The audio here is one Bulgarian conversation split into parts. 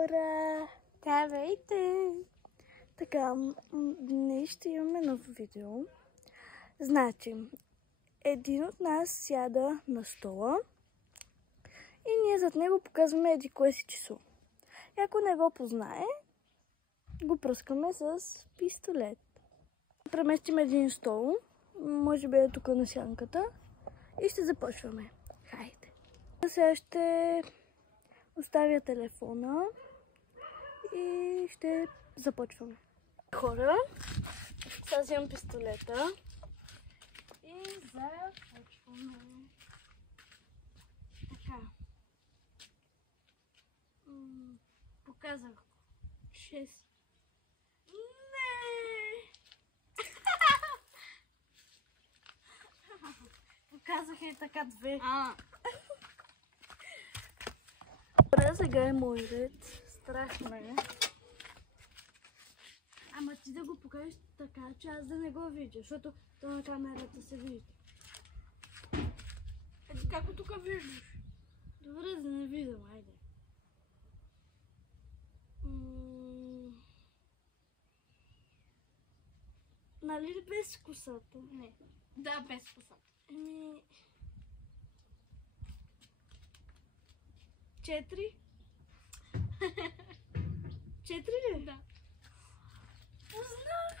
хора! Здравейте! Така, днес ще имаме ново видео. Значи, един от нас сяда на стола и ние зад него показваме еди кое си число. И ако не го познае, го пръскаме с пистолет. Преместим един стол, може би е тук на сянката, и ще започваме. Хайде! Сега ще оставя телефона и ще започваме. Хора, сега взимам пистолета и започваме. Така. Показах го. 6. Не! Показах и така 2. Добре, сега е мой ред. Страх ме. Ама ти да го покажеш така, че аз да не го видя, защото това на камерата се вижда. Ето како тук виждаш? Добре, да не видам, айде. Нали без косата? Не. Да, без косата. 4? 4 ли? Да. Познах!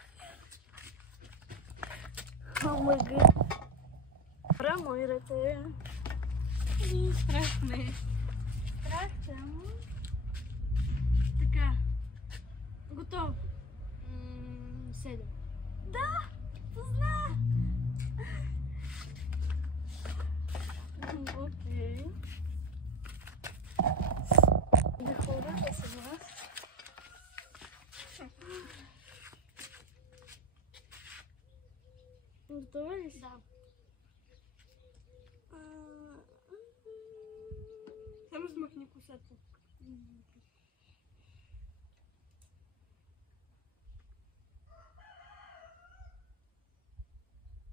О май гад! Добре, мой ред е. Страх ме. Страх съм. Така. Готов. 7. Да! Познах! Окей. Да хора, да се вас. Готова ли си? Да. Само смъкни косата.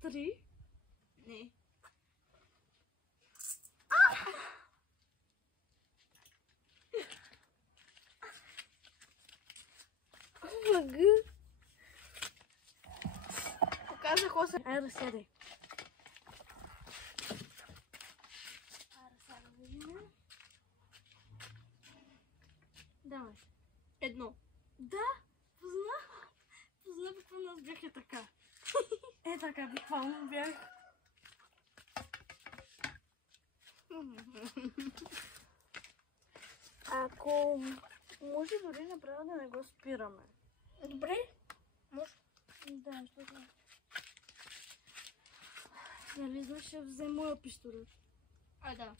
3. Не. Мъгъ. Показах 8. Айде да сядай. Айде сега да видим. Давай. 1. Да, познах. Познах, буквално аз бях така. Така, буквално бях. Ако може дори направо да не го спираме. Добре? Може. Да, защото... Нали знаеш, ще взема моя пистолет. Да.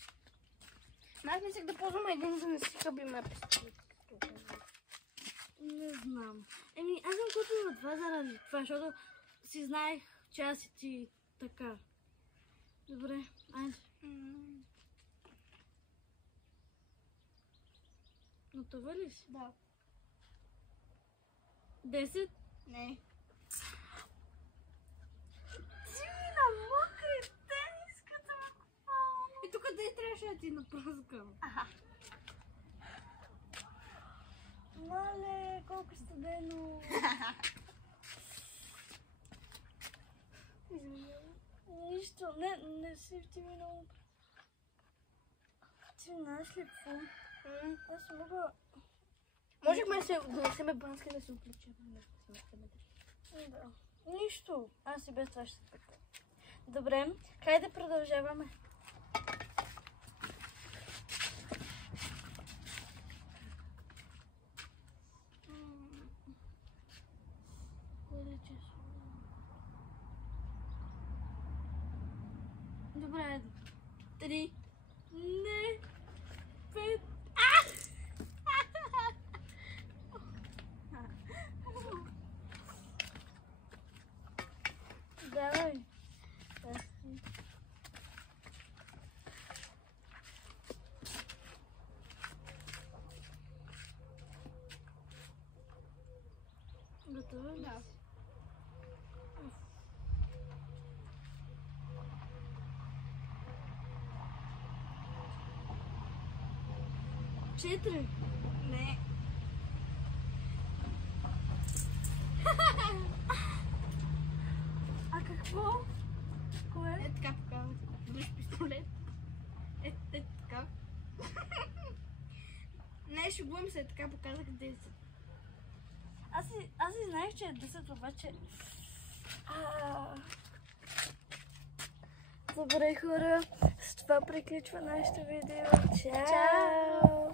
Аз мислех да ползваме един, за да не си хабиме пистолет. Не знам. Аз съм купила това заради това, защото си знаех, че аз и ти така. Добре, айде. Готова ли си? Да. 10? Не. Ти ми намокри тениската, буквално. И тук да трябваше да ти напръскам. Мале, колко студено. Нищо, не си ти ми много. Ти знаеш ли какво? Аз мога... Можехме да се донесеме банска и да се отличаме. Да. Нищо. Аз и без това ще спекта. Добре, хайде да продължаваме. Добре, 3. Не. 5. Давай. Готова ли? Да. Четири. Не. Какво? Кое? Е така показват. Виж пистолет. Е така. Не, шегувам се, така показах 10. Аз и знаех, че е 10, обаче... Добре, хора, с това приключва нашето видео. Чао!